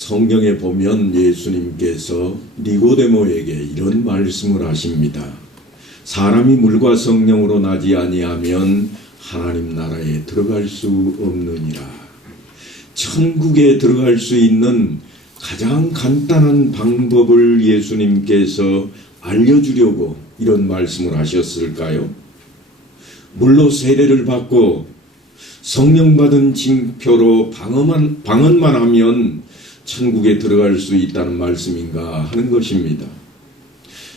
성경에 보면 예수님께서 니고데모에게 이런 말씀을 하십니다. 사람이 물과 성령으로 나지 아니하면 하나님 나라에 들어갈 수 없느니라. 천국에 들어갈 수 있는 가장 간단한 방법을 예수님께서 알려주려고 이런 말씀을 하셨을까요? 물로 세례를 받고 성령 받은 징표로 방언만 하면 천국에 들어갈 수 있다는 말씀인가 하는 것입니다.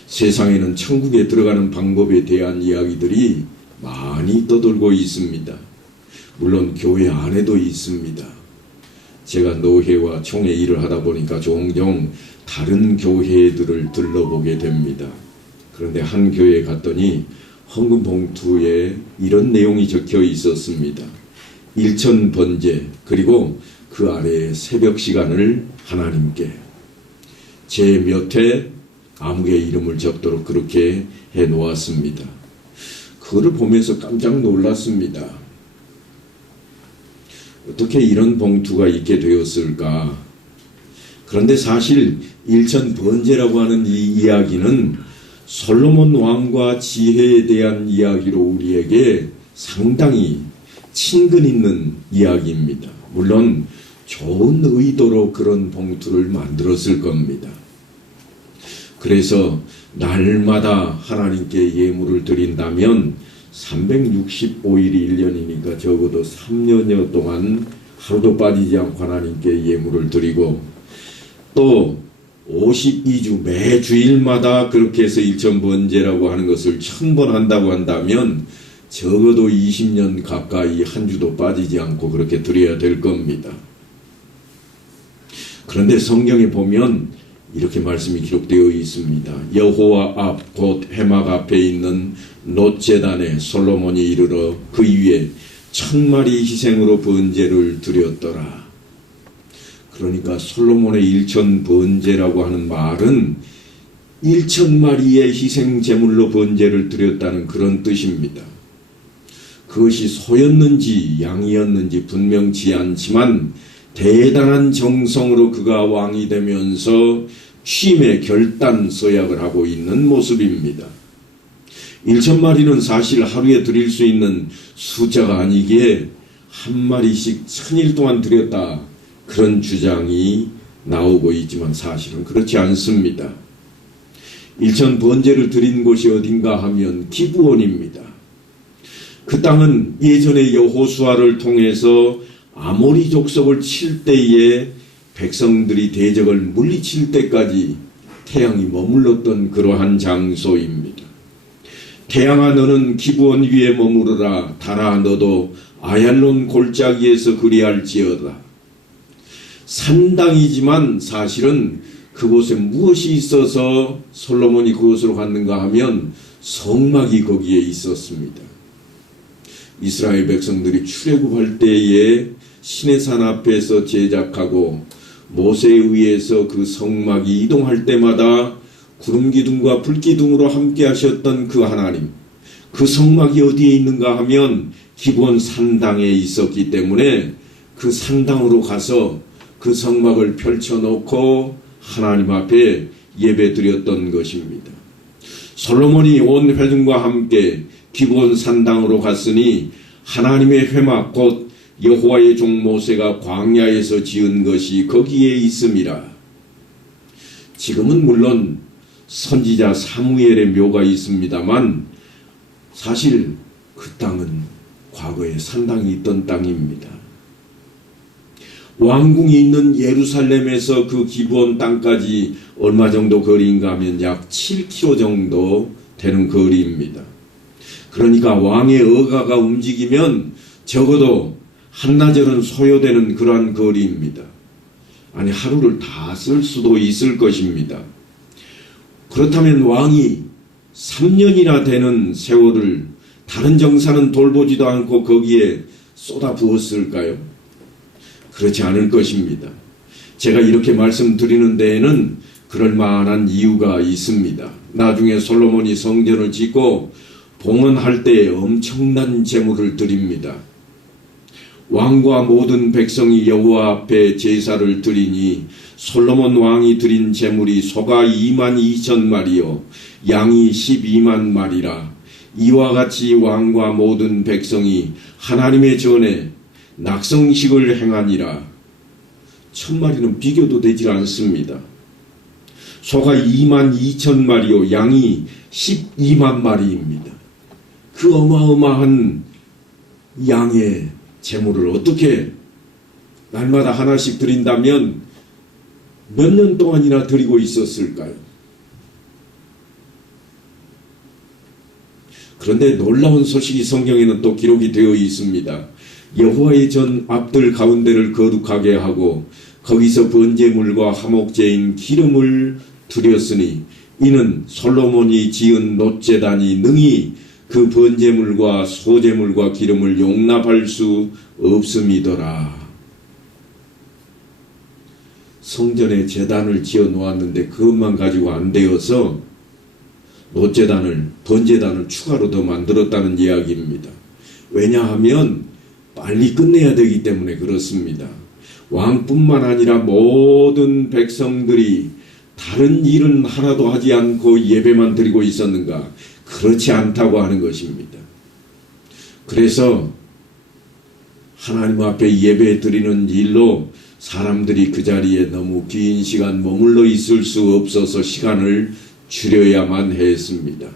세상에는 천국에 들어가는 방법에 대한 이야기들이 많이 떠돌고 있습니다. 물론 교회 안에도 있습니다. 제가 노회와 총회 일을 하다 보니까 종종 다른 교회들을 들러보게 됩니다. 그런데 한 교회에 갔더니 헌금 봉투에 이런 내용이 적혀 있었습니다. 일천번제, 그리고 그 아래에 새벽 시간을 하나님께 제 몇 회 아무개 이름을 적도록 그렇게 해 놓았습니다. 그거를 보면서 깜짝 놀랐습니다. 어떻게 이런 봉투가 있게 되었을까? 그런데 사실 일천번제라고 하는 이 이야기는 솔로몬 왕과 지혜에 대한 이야기로 우리에게 상당히 친근 있는 이야기입니다. 물론 좋은 의도로 그런 봉투를 만들었을 겁니다. 그래서 날마다 하나님께 예물을 드린다면 365일이 1년이니까 적어도 3년여 동안 하루도 빠지지 않고 하나님께 예물을 드리고, 또 52주 매주일마다 그렇게 해서 일천번제라고 하는 것을 1000번 한다고 한다면 적어도 20년 가까이 한 주도 빠지지 않고 그렇게 드려야 될 겁니다. 그런데 성경에 보면 이렇게 말씀이 기록되어 있습니다. 여호와 앞 곧 회막 앞에 있는 놋제단에 솔로몬이 이르러 그 위에 1000마리 희생으로 번제를 드렸더라. 그러니까 솔로몬의 일천번제라고 하는 말은 1000마리의 희생 제물로 번제를 드렸다는 그런 뜻입니다. 그것이 소였는지 양이었는지 분명치 않지만 대단한 정성으로 그가 왕이 되면서 취임의 결단 서약을 하고 있는 모습입니다. 1000마리는 사실 하루에 드릴 수 있는 숫자가 아니기에 한 마리씩 1000일 동안 드렸다, 그런 주장이 나오고 있지만 사실은 그렇지 않습니다. 일천번제를 드린 곳이 어딘가 하면 기브온입니다. 그 땅은 예전에 여호수아를 통해서 아모리 족속을 칠 때에 백성들이 대적을 물리칠 때까지 태양이 머물렀던 그러한 장소입니다. 태양아 너는 기브온 위에 머무르라. 달아 너도 아얄론 골짜기에서 그리할지어다. 산당이지만 사실은 그곳에 무엇이 있어서 솔로몬이 그곳으로 갔는가 하면 성막이 거기에 있었습니다. 이스라엘 백성들이 출애굽할 때에 시내산 앞에서 제작하고 모세에 의해서 그 성막이 이동할 때마다 구름기둥과 불기둥으로 함께 하셨던 그 하나님, 그 성막이 어디에 있는가 하면 기브온 산당에 있었기 때문에 그 산당으로 가서 그 성막을 펼쳐놓고 하나님 앞에 예배드렸던 것입니다. 솔로몬이 온 회중과 함께 기브온 산당으로 갔으니 하나님의 회막 곧 여호와의 종 모세가 광야에서 지은 것이 거기에 있음이라. 지금은 물론 선지자 사무엘의 묘가 있습니다만 사실 그 땅은 과거에 산당이 있던 땅입니다. 왕궁이 있는 예루살렘에서 그 기브온 땅까지 얼마 정도 거리인가 하면 약 7km 정도 되는 거리입니다. 그러니까 왕의 어가가 움직이면 적어도 한나절은 소요되는 그러한 거리입니다. 아니 하루를 다 쓸 수도 있을 것입니다. 그렇다면 왕이 3년이나 되는 세월을 다른 정사는 돌보지도 않고 거기에 쏟아 부었을까요? 그렇지 않을 것입니다. 제가 이렇게 말씀드리는 데에는 그럴 만한 이유가 있습니다. 나중에 솔로몬이 성전을 짓고 봉헌할 때 엄청난 제물을 드립니다. 왕과 모든 백성이 여호와 앞에 제사를 드리니 솔로몬 왕이 드린 제물이 소가 22,000마리요 양이 12만 마리라. 이와 같이 왕과 모든 백성이 하나님의 전에 낙성식을 행하니라. 1000마리는 비교도 되지 않습니다. 소가 22,000마리요 양이 12만 마리입니다. 그 어마어마한 양의 제물을 어떻게 날마다 하나씩 드린다면 몇 년 동안이나 드리고 있었을까요? 그런데 놀라운 소식이 성경에는 또 기록이 되어 있습니다. 여호와의 전 앞들 가운데를 거룩하게 하고 거기서 번제물과 화목제인 기름을 드렸으니 이는 솔로몬이 지은 놋제단이 능히 그 번제물과 소제물과 기름을 용납할 수 없음이더라. 성전에 제단을 지어 놓았는데 그것만 가지고 안 되어서 놋제단을, 번제단을 추가로 더 만들었다는 이야기입니다. 왜냐하면 빨리 끝내야 되기 때문에 그렇습니다. 왕뿐만 아니라 모든 백성들이 다른 일은 하나도 하지 않고 예배만 드리고 있었는가? 그렇지 않다고 하는 것입니다. 그래서 하나님 앞에 예배 드리는 일로 사람들이 그 자리에 너무 긴 시간 머물러 있을 수 없어서 시간을 줄여야만 했습니다.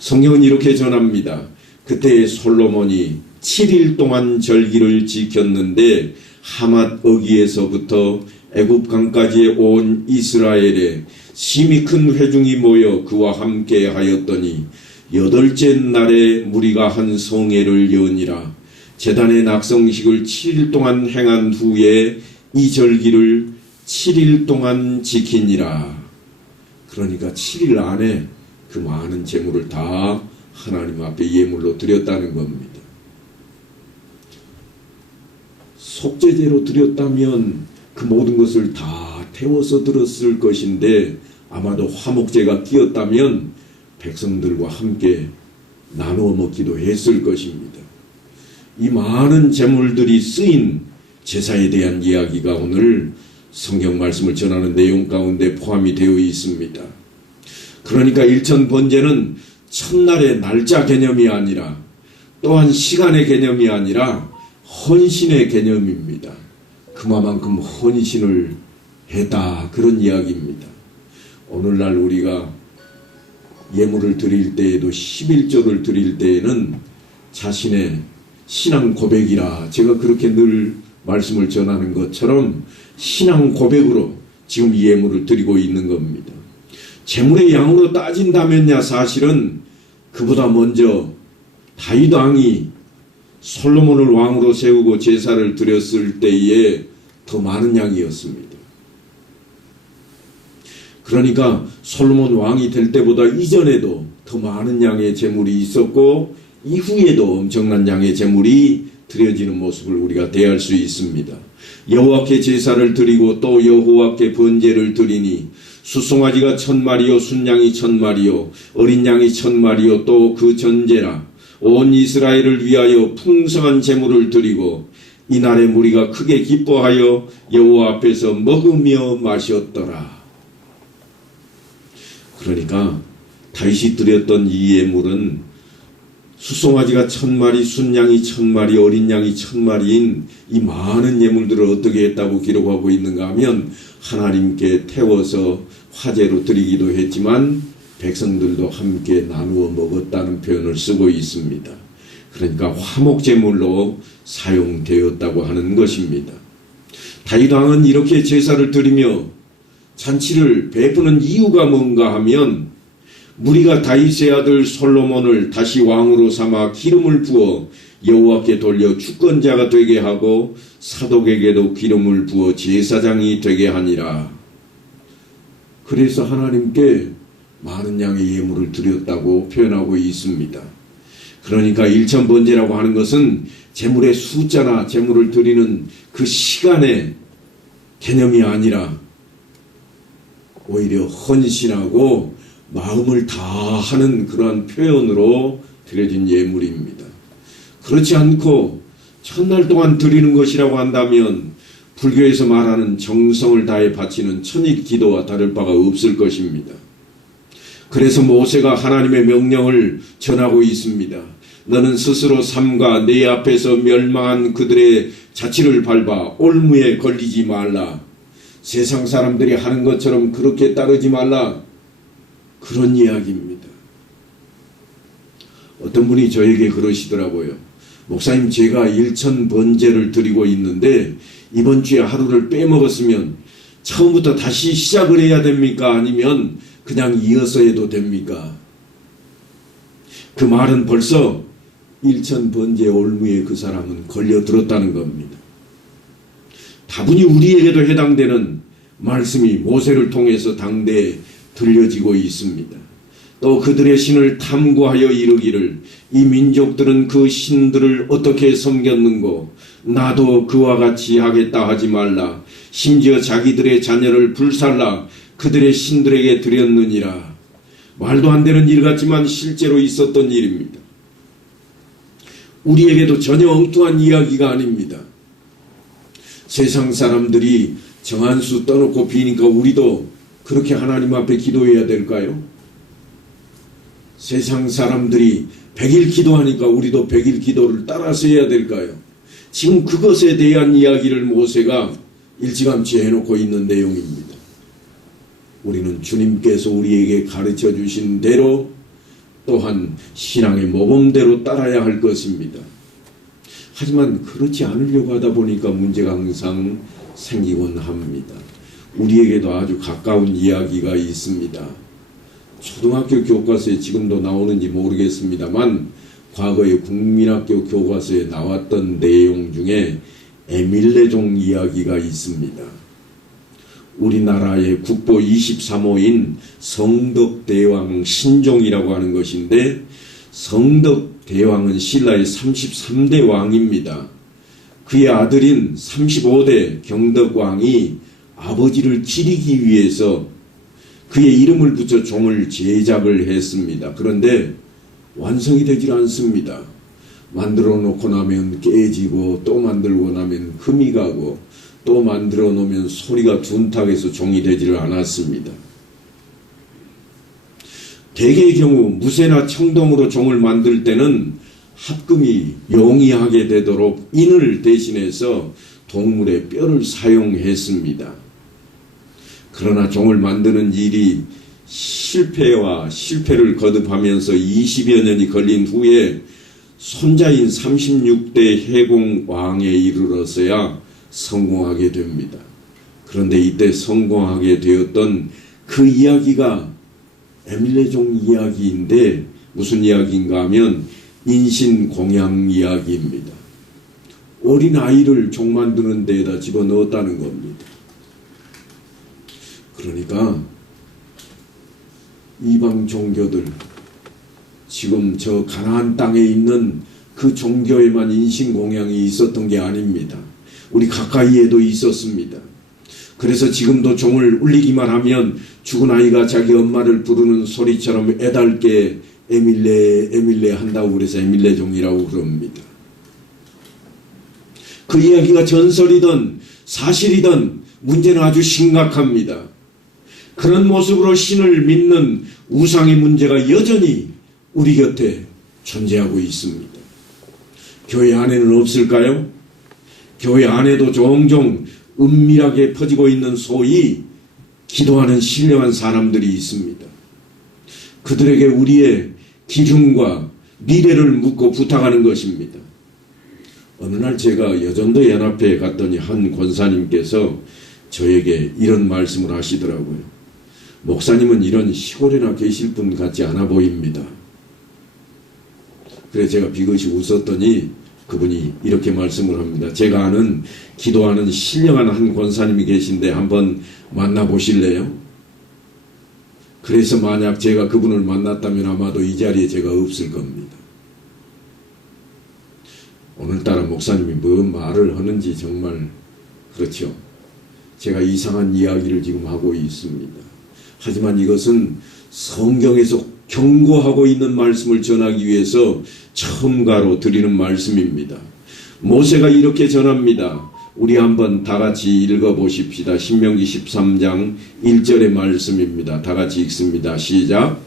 성경은 이렇게 전합니다. 그때 솔로몬이 7일 동안 절기를 지켰는데 하맛 어기에서부터 애굽 강까지 온 이스라엘에 심히 큰 회중이 모여 그와 함께 하였더니 8째 날에 무리가 한 성회를 여니라. 제단의 낙성식을 7일 동안 행한 후에 이 절기를 7일 동안 지키니라. 그러니까 7일 안에 그 많은 제물을 다 하나님 앞에 예물로 드렸다는 겁니다. 속죄제로 드렸다면 그 모든 것을 다 태워서 드렸을 것인데 아마도 화목제가 끼었다면 백성들과 함께 나누어 먹기도 했을 것입니다. 이 많은 제물들이 쓰인 제사에 대한 이야기가 오늘 성경 말씀을 전하는 내용 가운데 포함이 되어 있습니다. 그러니까 일천 번제는 첫날의 날짜 개념이 아니라 또한 시간의 개념이 아니라 헌신의 개념입니다. 그만큼 헌신을 했다 그런 이야기입니다. 오늘날 우리가 예물을 드릴 때에도 11조를 드릴 때에는 자신의 신앙 고백이라 제가 그렇게 늘 말씀을 전하는 것처럼 신앙 고백으로 지금 예물을 드리고 있는 겁니다. 재물의 양으로 따진다면야 사실은 그보다 먼저 다윗 왕이 솔로몬을 왕으로 세우고 제사를 드렸을 때에 더 많은 양이었습니다. 그러니까 솔로몬 왕이 될 때보다 이전에도 더 많은 양의 제물이 있었고 이후에도 엄청난 양의 제물이 드려지는 모습을 우리가 대할 수 있습니다. 여호와께 제사를 드리고 또 여호와께 번제를 드리니 수송아지가 1000마리요 순양이 1000마리요 어린 양이 1000마리요 또 그 전제라 온 이스라엘을 위하여 풍성한 제물을 드리고 이날에 무리가 크게 기뻐하여 여호와 앞에서 먹으며 마셨더라. 그러니까 다윗이 드렸던 이 예물은 수송아지가 1000마리, 순양이 1000마리, 어린 양이 1000마리인 이 많은 예물들을 어떻게 했다고 기록하고 있는가 하면 하나님께 태워서 화제로 드리기도 했지만 백성들도 함께 나누어 먹었다는 표현을 쓰고 있습니다. 그러니까 화목제물로 사용되었다고 하는 것입니다. 다윗 왕은 이렇게 제사를 드리며 잔치를 베푸는 이유가 뭔가 하면 무리가 다윗의 아들 솔로몬을 다시 왕으로 삼아 기름을 부어 여호와께 돌려 주권자가 되게 하고 사독에게도 기름을 부어 제사장이 되게 하니라. 그래서 하나님께 많은 양의 예물을 드렸다고 표현하고 있습니다. 그러니까 일천번제라고 하는 것은 제물의 숫자나 제물을 드리는 그 시간의 개념이 아니라 오히려 헌신하고 마음을 다하는 그러한 표현으로 드려진 예물입니다. 그렇지 않고 첫날 동안 드리는 것이라고 한다면 불교에서 말하는 정성을 다해 바치는 천일 기도와 다를 바가 없을 것입니다. 그래서 모세가 하나님의 명령을 전하고 있습니다. 너는 스스로 삼가 내 앞에서 멸망한 그들의 자취를 밟아 올무에 걸리지 말라. 세상 사람들이 하는 것처럼 그렇게 따르지 말라. 그런 이야기입니다. 어떤 분이 저에게 그러시더라고요. 목사님, 제가 1000번제를 드리고 있는데 이번 주에 하루를 빼먹었으면 처음부터 다시 시작을 해야 됩니까? 아니면 그냥 이어서 해도 됩니까? 그 말은 벌써 1000번제 올무에 그 사람은 걸려들었다는 겁니다. 다분히 우리에게도 해당되는 말씀이 모세를 통해서 당대에 들려지고 있습니다. 또 그들의 신을 탐구하여 이르기를 이 민족들은 그 신들을 어떻게 섬겼는고 나도 그와 같이 하겠다 하지 말라. 심지어 자기들의 자녀를 불살라 그들의 신들에게 드렸느니라. 말도 안 되는 일 같지만 실제로 있었던 일입니다. 우리에게도 전혀 엉뚱한 이야기가 아닙니다. 세상 사람들이 정한수 떠놓고 비니까 우리도 그렇게 하나님 앞에 기도해야 될까요? 세상 사람들이 100일 기도하니까 우리도 100일 기도를 따라서 해야 될까요? 지금 그것에 대한 이야기를 모세가 일찌감치 해놓고 있는 내용입니다. 우리는 주님께서 우리에게 가르쳐 주신 대로 또한 신앙의 모범대로 따라야 할 것입니다. 하지만 그렇지 않으려고 하다 보니까 문제가 항상 생기곤 합니다. 우리에게도 아주 가까운 이야기가 있습니다. 초등학교 교과서에 지금도 나오는지 모르겠습니다만 과거에 국민학교 교과서에 나왔던 내용 중에 에밀레종 이야기가 있습니다. 우리나라의 국보 23호인 성덕대왕 신종이라고 하는 것인데 성덕대왕은 신라의 33대 왕입니다. 그의 아들인 35대 경덕왕이 아버지를 기리기 위해서 그의 이름을 붙여 종을 제작을 했습니다. 그런데 완성이 되질 않습니다. 만들어 놓고 나면 깨지고 또 만들고 나면 금이 가고 또 만들어 놓으면 소리가 둔탁해서 종이 되지를 않았습니다. 대개의 경우 무쇠나 청동으로 종을 만들 때는 합금이 용이하게 되도록 인을 대신해서 동물의 뼈를 사용했습니다. 그러나 종을 만드는 일이 실패와 실패를 거듭하면서 20여 년이 걸린 후에 손자인 36대 해공 왕에 이르러서야 성공하게 됩니다. 그런데 이때 성공하게 되었던 그 이야기가 에밀레종 이야기인데 무슨 이야기인가 하면 인신공양 이야기입니다. 어린 아이를 종 만드는 데에다 집어넣었다는 겁니다. 그러니까 이방 종교들 지금 저 가나안 땅에 있는 그 종교에만 인신공양이 있었던 게 아닙니다. 우리 가까이에도 있었습니다. 그래서 지금도 종을 울리기만 하면 죽은 아이가 자기 엄마를 부르는 소리처럼 애달게 에밀레 에밀레 한다고 그래서 에밀레종이라고 그럽니다. 그 이야기가 전설이든 사실이든 문제는 아주 심각합니다. 그런 모습으로 신을 믿는 우상의 문제가 여전히 우리 곁에 존재하고 있습니다. 교회 안에는 없을까요? 교회 안에도 종종 은밀하게 퍼지고 있는 소위 기도하는 신령한 사람들이 있습니다. 그들에게 우리의 기름과 미래를 묻고 부탁하는 것입니다. 어느 날 제가 여전도 연합회에 갔더니 한 권사님께서 저에게 이런 말씀을 하시더라고요. 목사님은 이런 시골에나 계실 분 같지 않아 보입니다. 그래서 제가 비긋이 웃었더니 그분이 이렇게 말씀을 합니다. 제가 아는 기도하는 신령한 한 권사님이 계신데 한번 만나보실래요? 그래서 만약 제가 그분을 만났다면 아마도 이 자리에 제가 없을 겁니다. 오늘따라 목사님이 뭐 말을 하는지 정말 그렇죠. 제가 이상한 이야기를 지금 하고 있습니다. 하지만 이것은 성경에서 경고하고 있는 말씀을 전하기 위해서 첨가로 드리는 말씀입니다. 모세가 이렇게 전합니다. 우리 한번 다 같이 읽어보십시다. 신명기 13장 1절의 말씀입니다. 다 같이 읽습니다. 시작.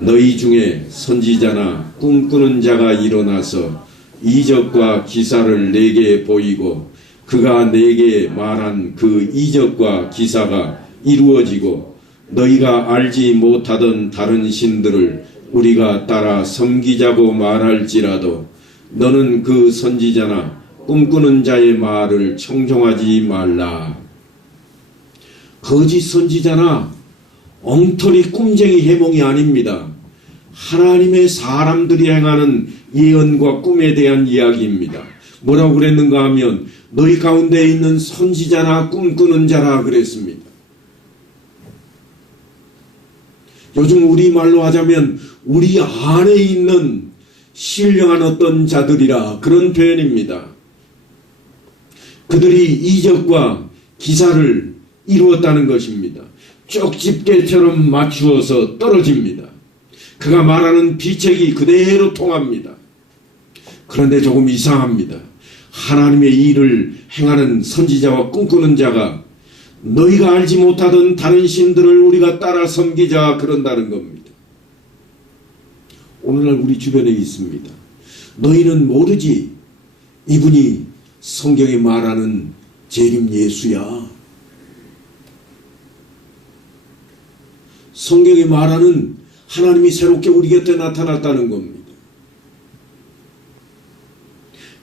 너희 중에 선지자나 꿈꾸는 자가 일어나서 이적과 기사를 내게 보이고 그가 내게 말한 그 이적과 기사가 이루어지고 너희가 알지 못하던 다른 신들을 우리가 따라 섬기자고 말할지라도 너는 그 선지자나 꿈꾸는 자의 말을 청종하지 말라. 거짓 선지자나 엉터리 꿈쟁이 해몽이 아닙니다. 하나님의 사람들이 행하는 예언과 꿈에 대한 이야기입니다. 뭐라고 그랬는가 하면 너희 가운데 있는 선지자나 꿈꾸는 자라 그랬습니다. 요즘 우리말로 하자면 우리 안에 있는 신령한 어떤 자들이라 그런 표현입니다. 그들이 이적과 기사를 이루었다는 것입니다. 쪽집게처럼 맞추어서 떨어집니다. 그가 말하는 비책이 그대로 통합니다. 그런데 조금 이상합니다. 하나님의 일을 행하는 선지자와 꿈꾸는 자가 너희가 알지 못하던 다른 신들을 우리가 따라 섬기자 그런다는 겁니다. 오늘날 우리 주변에 있습니다. 너희는 모르지 이분이 성경에 말하는 재림 예수야. 성경에 말하는 하나님이 새롭게 우리 곁에 나타났다는 겁니다.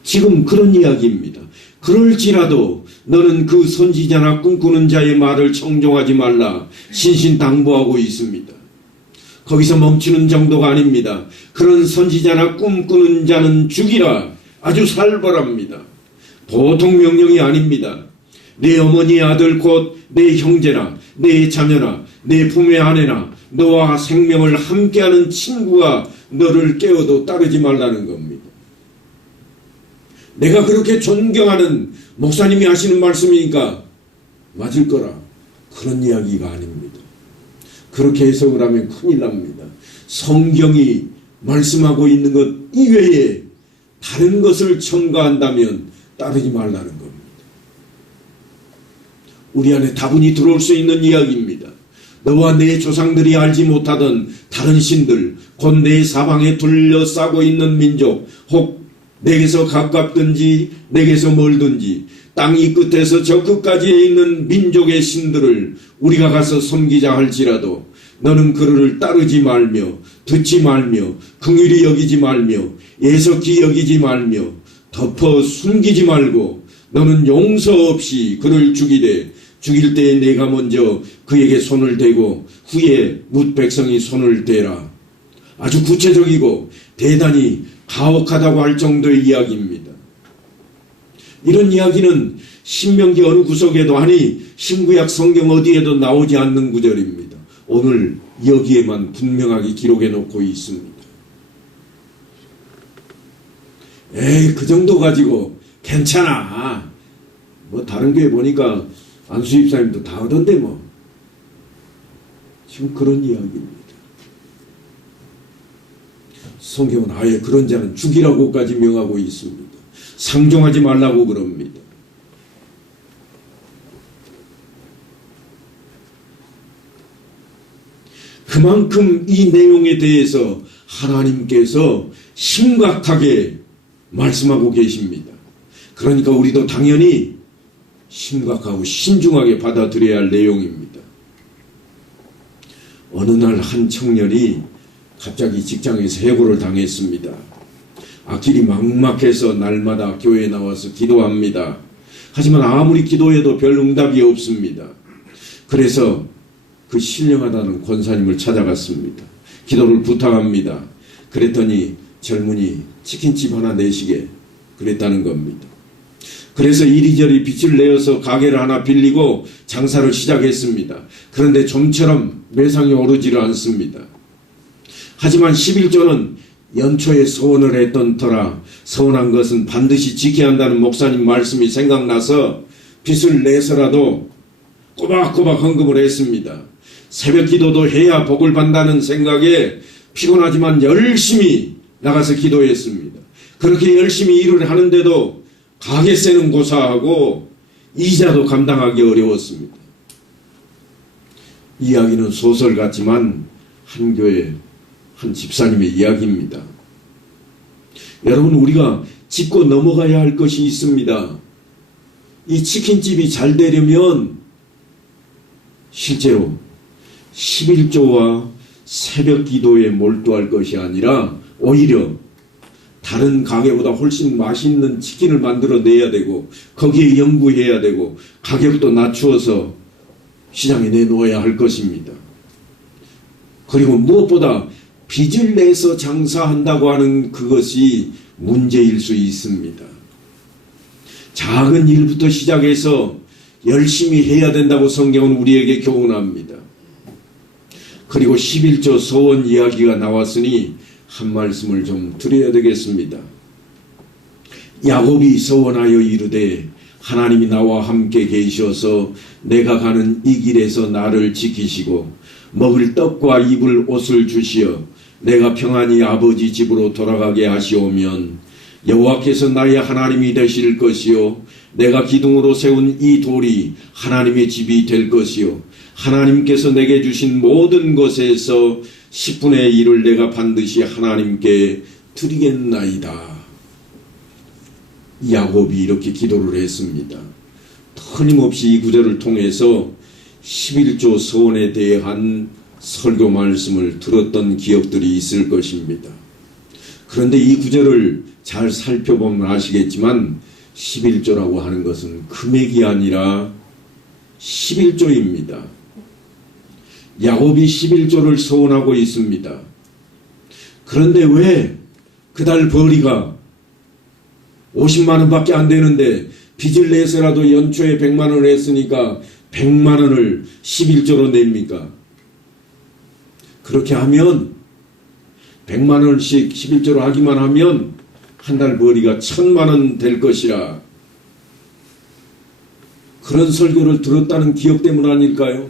지금 그런 이야기입니다. 그럴지라도 너는 그 선지자나 꿈꾸는 자의 말을 청종하지 말라 신신당부하고 있습니다. 거기서 멈추는 정도가 아닙니다. 그런 선지자나 꿈꾸는 자는 죽이라. 아주 살벌합니다. 보통 명령이 아닙니다. 내 어머니의 아들 곧 내 형제나 내 자녀나 내 품의 아내나 너와 생명을 함께하는 친구가 너를 깨워도 따르지 말라는 겁니다. 내가 그렇게 존경하는 목사님이 하시는 말씀이니까 맞을 거라. 그런 이야기가 아닙니다. 그렇게 해석을 하면 큰일 납니다. 성경이 말씀하고 있는 것 이외에 다른 것을 첨가한다면 따르지 말라는 겁니다. 우리 안에 다분히 들어올 수 있는 이야기입니다. 너와 내 조상들이 알지 못하던 다른 신들, 곧 내 사방에 둘러싸고 있는 민족, 혹 내게서 가깝든지 내게서 멀든지 땅 이 끝에서 저 끝까지에 있는 민족의 신들을 우리가 가서 섬기자 할지라도 너는 그를 따르지 말며 듣지 말며 긍휼히 여기지 말며 예석히 여기지 말며 덮어 숨기지 말고 너는 용서 없이 그를 죽이되 죽일 때에 내가 먼저 그에게 손을 대고 후에 뭇 백성이 손을 대라. 아주 구체적이고 대단히 가혹하다고 할 정도의 이야기입니다. 이런 이야기는 신명기 어느 구석에도 아니 신구약 성경 어디에도 나오지 않는 구절입니다. 오늘 여기에만 분명하게 기록해 놓고 있습니다. 에이 그 정도 가지고 괜찮아. 뭐 다른 교회 보니까 안수 집사님도 다 하던데 뭐. 지금 그런 이야기입니다. 성경은 아예 그런 자는 죽이라고까지 명하고 있습니다. 상종하지 말라고 그럽니다. 그만큼 이 내용에 대해서 하나님께서 심각하게 말씀하고 계십니다. 그러니까 우리도 당연히 심각하고 신중하게 받아들여야 할 내용입니다. 어느 날 한 청년이 갑자기 직장에서 해고를 당했습니다. 앞길이 막막해서 날마다 교회에 나와서 기도합니다. 하지만 아무리 기도해도 별 응답이 없습니다. 그래서 그 신령하다는 권사님을 찾아갔습니다. 기도를 부탁합니다. 그랬더니 젊은이 치킨집 하나 내시게 그랬다는 겁니다. 그래서 이리저리 빚을 내어서 가게를 하나 빌리고 장사를 시작했습니다. 그런데 좀처럼 매상이 오르지를 않습니다. 하지만 11조는 연초에 서원을 했던 터라 서원한 것은 반드시 지켜야 한다는 목사님 말씀이 생각나서 빚을 내서라도 꼬박꼬박 헌금을 했습니다. 새벽 기도도 해야 복을 받는다는 생각에 피곤하지만 열심히 나가서 기도했습니다. 그렇게 열심히 일을 하는데도 가게세는 고사하고 이자도 감당하기 어려웠습니다. 이야기는 소설 같지만 한 교회 한 집사님의 이야기입니다. 여러분, 우리가 짚고 넘어가야 할 것이 있습니다. 이 치킨집이 잘 되려면 실제로 11조와 새벽 기도에 몰두할 것이 아니라 오히려 다른 가게보다 훨씬 맛있는 치킨을 만들어내야 되고 거기에 연구해야 되고 가격도 낮추어서 시장에 내놓아야 할 것입니다. 그리고 무엇보다 빚을 내서 장사한다고 하는 그것이 문제일 수 있습니다. 작은 일부터 시작해서 열심히 해야 된다고 성경은 우리에게 교훈합니다. 그리고 11조 서원 이야기가 나왔으니 한 말씀을 좀 드려야 되겠습니다. 야곱이 서원하여 이르되 하나님이 나와 함께 계셔서 내가 가는 이 길에서 나를 지키시고 먹을 떡과 입을 옷을 주시어 내가 평안히 아버지 집으로 돌아가게 하시오면 여호와께서 나의 하나님이 되실 것이요 내가 기둥으로 세운 이 돌이 하나님의 집이 될 것이요 하나님께서 내게 주신 모든 것에서 10분의 1을 내가 반드시 하나님께 드리겠나이다. 야곱이 이렇게 기도를 했습니다. 끊임없이 이 구절을 통해서 11조 서원에 대한 설교 말씀을 들었던 기억들이 있을 것입니다. 그런데 이 구절을 잘 살펴보면 아시겠지만 11조라고 하는 것은 금액이 아니라 11조입니다. 야곱이 11조를 서원하고 있습니다. 그런데 왜 그달 벌이가 50만 원밖에 안 되는데 빚을 내서라도 연초에 100만 원을 했으니까 100만 원을 11조로 냅니까? 그렇게 하면 100만 원씩 11조로 하기만 하면 한 달 벌이가 1000만 원 될 것이라 그런 설교를 들었다는 기억 때문 아닐까요?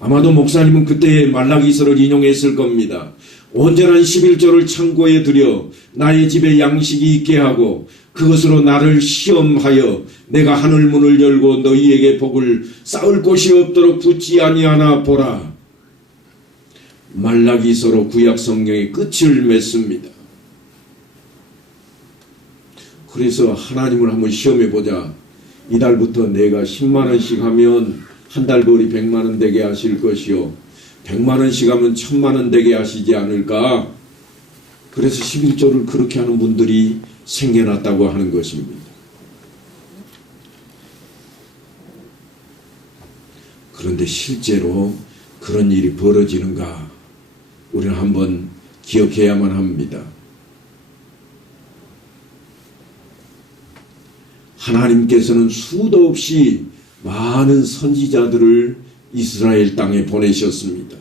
아마도 목사님은 그때의 말라기서를 인용했을 겁니다. 온전한 11조를 창고에 들여 나의 집에 양식이 있게 하고 그것으로 나를 시험하여 내가 하늘문을 열고 너희에게 복을 쌓을 곳이 없도록 붙지 아니하나 보라. 말라기서로 구약 성경의 끝을 맺습니다. 그래서 하나님을 한번 시험해 보자. 이달부터 내가 10만 원씩 하면 한 달 벌이 100만 원 되게 하실 것이요 100만 원씩 하면 1000만 원 되게 하시지 않을까? 그래서 11조를 그렇게 하는 분들이 생겨났다고 하는 것입니다. 그런데 실제로 그런 일이 벌어지는가? 우리는 한번 기억해야만 합니다. 하나님께서는 수도 없이 많은 선지자들을 이스라엘 땅에 보내셨습니다.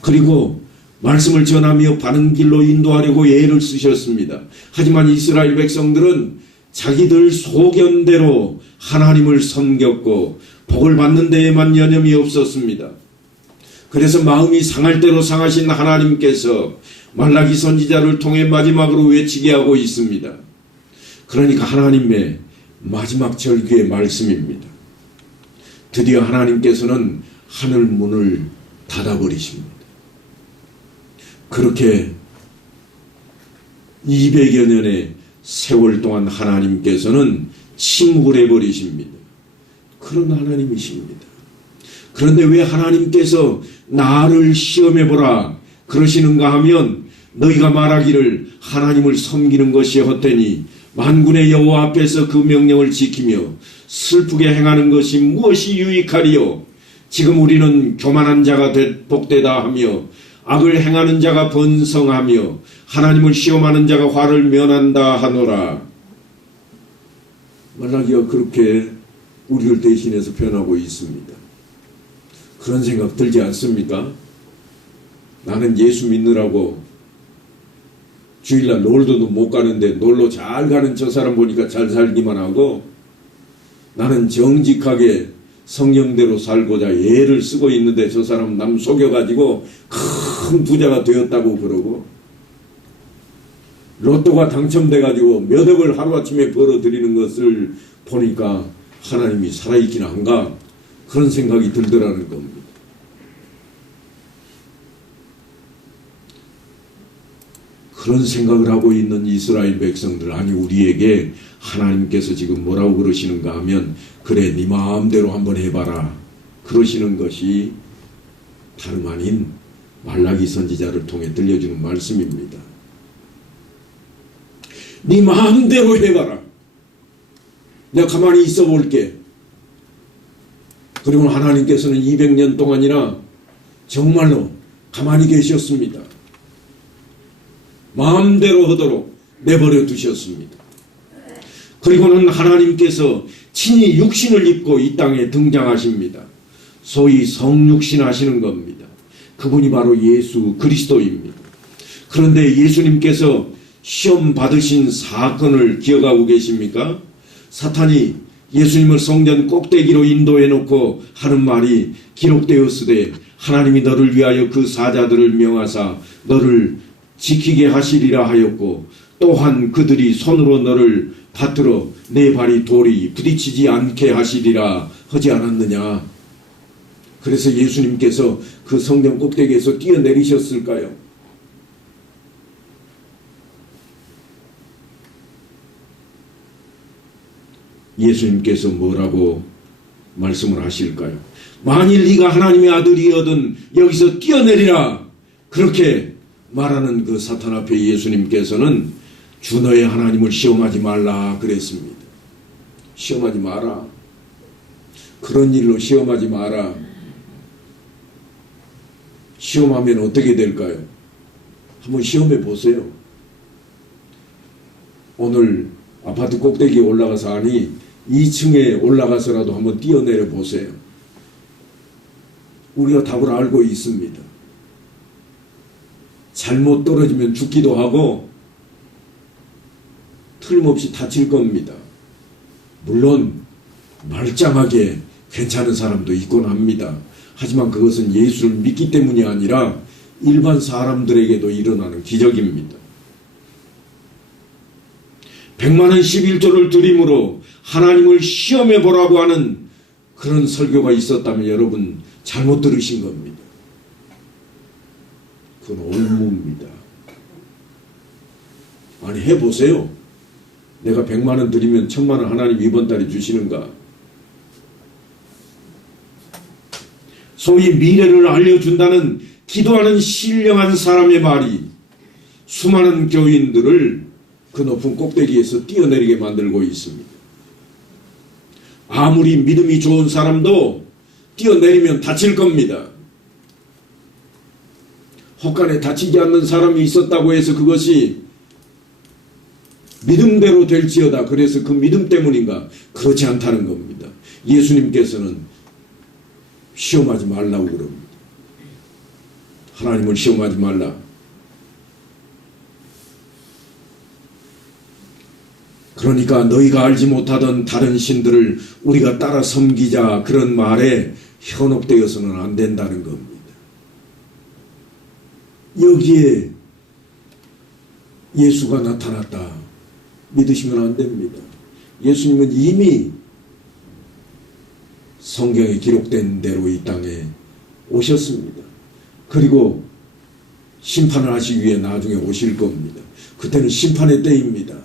그리고 말씀을 전하며 바른 길로 인도하려고 애를 쓰셨습니다. 하지만 이스라엘 백성들은 자기들 소견대로 하나님을 섬겼고 복을 받는 데에만 여념이 없었습니다. 그래서 마음이 상할 대로 상하신 하나님께서 말라기 선지자를 통해 마지막으로 외치게 하고 있습니다. 그러니까 하나님의 마지막 절기의 말씀입니다. 드디어 하나님께서는 하늘 문을 닫아버리십니다. 그렇게 200여 년의 세월 동안 하나님께서는 침묵을 해버리십니다. 그런 하나님이십니다. 그런데 왜 하나님께서 나를 시험해보라 그러시는가 하면 너희가 말하기를 하나님을 섬기는 것이 헛되니 만군의 여호와 앞에서 그 명령을 지키며 슬프게 행하는 것이 무엇이 유익하리요? 지금 우리는 교만한 자가 복되다 하며 악을 행하는 자가 번성하며 하나님을 시험하는 자가 화를 면한다 하노라. 말라기가 그렇게 우리를 대신해서 변하고 있습니다. 그런 생각 들지 않습니까? 나는 예수 믿느라고 주일날 놀러도 못 가는데 놀러 잘 가는 저 사람 보니까 잘 살기만 하고 나는 정직하게 성경대로 살고자 애를 쓰고 있는데 저 사람 남 속여가지고 큰 부자가 되었다고 그러고 로또가 당첨돼가지고 몇 억을 하루아침에 벌어들이는 것을 보니까 하나님이 살아있긴 한가? 그런 생각이 들더라는 겁니다. 그런 생각을 하고 있는 이스라엘 백성들, 아니 우리에게 하나님께서 지금 뭐라고 그러시는가 하면, 그래 네 마음대로 한번 해봐라 그러시는 것이 다름 아닌 말라기 선지자를 통해 들려주는 말씀입니다. 네 마음대로 해봐라. 내가 가만히 있어 볼게. 그리고 하나님께서는 200년 동안이나 정말로 가만히 계셨습니다. 마음대로 하도록 내버려 두셨습니다. 그리고는 하나님께서 친히 육신을 입고 이 땅에 등장하십니다. 소위 성육신 하시는 겁니다. 그분이 바로 예수 그리스도입니다. 그런데 예수님께서 시험 받으신 사건을 기억하고 계십니까? 사탄이 예수님을 성전 꼭대기로 인도해 놓고 하는 말이 기록되었으되 하나님이 너를 위하여 그 사자들을 명하사 너를 지키게 하시리라 하였고, 또한 그들이 손으로 너를 받들어 내 발이 돌이 부딪히지 않게 하시리라 하지 않았느냐. 그래서 예수님께서 그 성전 꼭대기에서 뛰어내리셨을까요? 예수님께서 뭐라고 말씀을 하실까요? 만일 네가 하나님의 아들이거든 여기서 뛰어내리라, 그렇게 말하는 그 사탄 앞에 예수님께서는 주 너의 하나님을 시험하지 말라 그랬습니다. 시험하지 마라. 그런 일로 시험하지 마라. 시험하면 어떻게 될까요? 한번 시험해 보세요. 오늘 아파트 꼭대기에 올라가서, 아니 2층에 올라가서라도 한번 뛰어내려 보세요. 우리가 답을 알고 있습니다. 잘못 떨어지면 죽기도 하고 틀림없이 다칠 겁니다. 물론 말짱하게 괜찮은 사람도 있곤 합니다. 하지만 그것은 예수를 믿기 때문이 아니라 일반 사람들에게도 일어나는 기적입니다. 100만원 11조를 드림으로 하나님을 시험해 보라고 하는 그런 설교가 있었다면 여러분 잘못 들으신 겁니다. 그건 올무입니다. 아니 해보세요. 내가 100만원 드리면 1000만원 하나님 이번 달에 주시는가? 소위 미래를 알려준다는 기도하는 신령한 사람의 말이 수많은 교인들을 그 높은 꼭대기에서 뛰어내리게 만들고 있습니다. 아무리 믿음이 좋은 사람도 뛰어내리면 다칠 겁니다. 혹간에 다치지 않는 사람이 있었다고 해서 그것이 믿음대로 될지어다. 그래서 그 믿음 때문인가? 그렇지 않다는 겁니다. 예수님께서는 시험하지 말라고 그럽니다. 하나님을 시험하지 말라. 그러니까 너희가 알지 못하던 다른 신들을 우리가 따라 섬기자, 그런 말에 현혹되어서는 안 된다는 겁니다. 여기에 예수가 나타났다 믿으시면 안 됩니다. 예수님은 이미 성경에 기록된 대로 이 땅에 오셨습니다. 그리고 심판을 하시기 위해 나중에 오실 겁니다. 그때는 심판의 때입니다.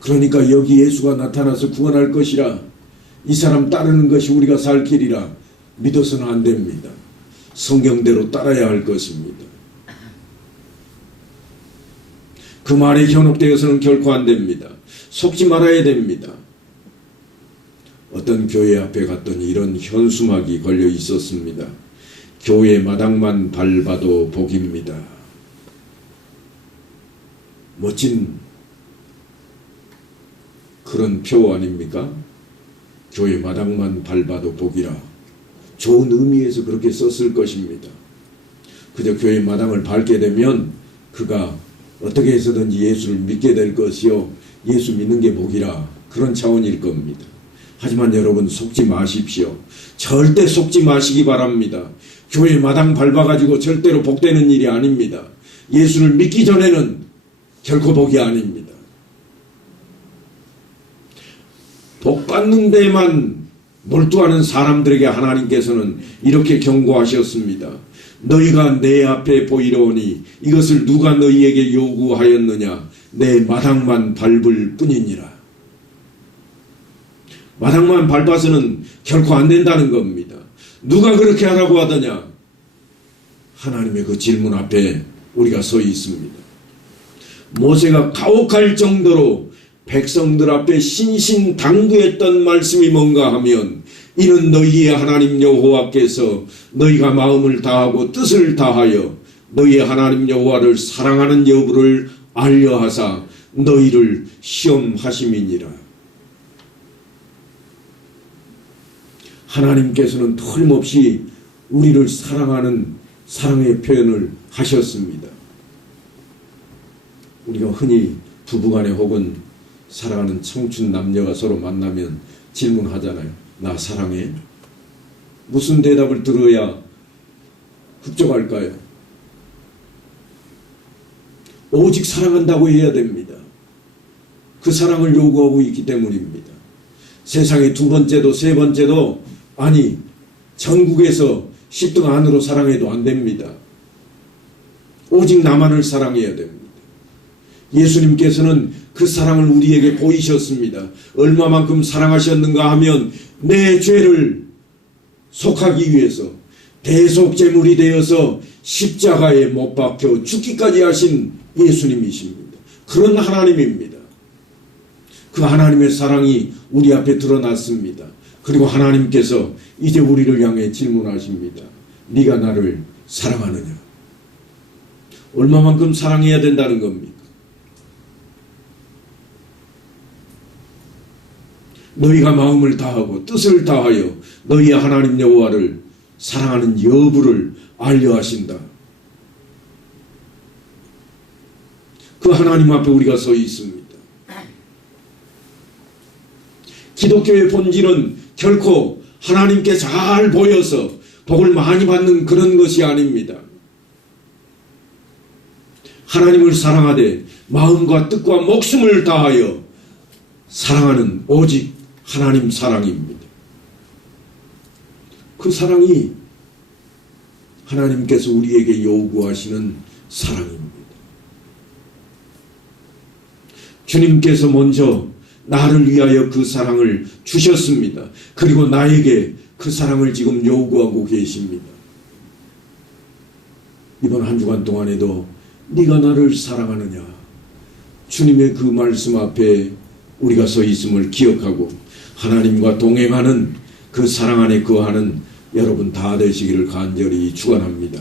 그러니까 여기 예수가 나타나서 구원할 것이라, 이 사람 따르는 것이 우리가 살 길이라 믿어서는 안 됩니다. 성경대로 따라야 할 것입니다. 그 말에 현혹되어서는 결코 안 됩니다. 속지 말아야 됩니다. 어떤 교회 앞에 갔더니 이런 현수막이 걸려 있었습니다. 교회 마당만 밟아도 복입니다. 멋진 그런 표 아닙니까? 교회 마당만 밟아도 복이라. 좋은 의미에서 그렇게 썼을 것입니다. 그저 교회 마당을 밟게 되면 그가 어떻게 해서든지 예수를 믿게 될 것이요, 예수 믿는 게 복이라, 그런 차원일 겁니다. 하지만 여러분 속지 마십시오. 절대 속지 마시기 바랍니다. 교회 마당 밟아가지고 절대로 복되는 일이 아닙니다. 예수를 믿기 전에는 결코 복이 아닙니다. 복 받는 데만 몰두하는 사람들에게 하나님께서는 이렇게 경고하셨습니다. 너희가 내 앞에 보이려오니 이것을 누가 너희에게 요구하였느냐? 내 마당만 밟을 뿐이니라. 마당만 밟아서는 결코 안 된다는 겁니다. 누가 그렇게 하라고 하더냐? 하나님의 그 질문 앞에 우리가 서 있습니다. 모세가 가혹할 정도로 백성들 앞에 신신당부했던 말씀이 뭔가 하면 이는 너희의 하나님 여호와께서 너희가 마음을 다하고 뜻을 다하여 너희의 하나님 여호와를 사랑하는 여부를 알려하사 너희를 시험하심이니라. 하나님께서는 틀림없이 우리를 사랑하는 사랑의 표현을 하셨습니다. 우리가 흔히 부부간에 혹은 사랑하는 청춘 남녀가 서로 만나면 질문하잖아요. 나 사랑해? 무슨 대답을 들어야 흡족할까요? 오직 사랑한다고 해야 됩니다. 그 사랑을 요구하고 있기 때문입니다. 세상에 두 번째도 세 번째도 아니 전국에서 10등 안으로 사랑해도 안 됩니다. 오직 나만을 사랑해야 됩니다. 예수님께서는 그 사랑을 우리에게 보이셨습니다. 얼마만큼 사랑하셨는가 하면 내 죄를 속하기 위해서 대속제물이 되어서 십자가에 못 박혀 죽기까지 하신 예수님이십니다. 그런 하나님입니다. 그 하나님의 사랑이 우리 앞에 드러났습니다. 그리고 하나님께서 이제 우리를 향해 질문하십니다. 네가 나를 사랑하느냐? 얼마만큼 사랑해야 된다는 겁니까? 너희가 마음을 다하고 뜻을 다하여 너희의 하나님 여호와를 사랑하는 여부를 알려하신다. 그 하나님 앞에 우리가 서 있습니다. 기독교의 본질은 결코 하나님께 잘 보여서 복을 많이 받는 그런 것이 아닙니다. 하나님을 사랑하되 마음과 뜻과 목숨을 다하여 사랑하는 오직 하나님 사랑입니다. 그 사랑이 하나님께서 우리에게 요구하시는 사랑입니다. 주님께서 먼저 나를 위하여 그 사랑을 주셨습니다. 그리고 나에게 그 사랑을 지금 요구하고 계십니다. 이번 한 주간 동안에도 네가 나를 사랑하느냐? 주님의 그 말씀 앞에 우리가 서 있음을 기억하고 하나님과 동행하는 그 사랑 안에 거하는 여러분 다 되시기를 간절히 축원합니다.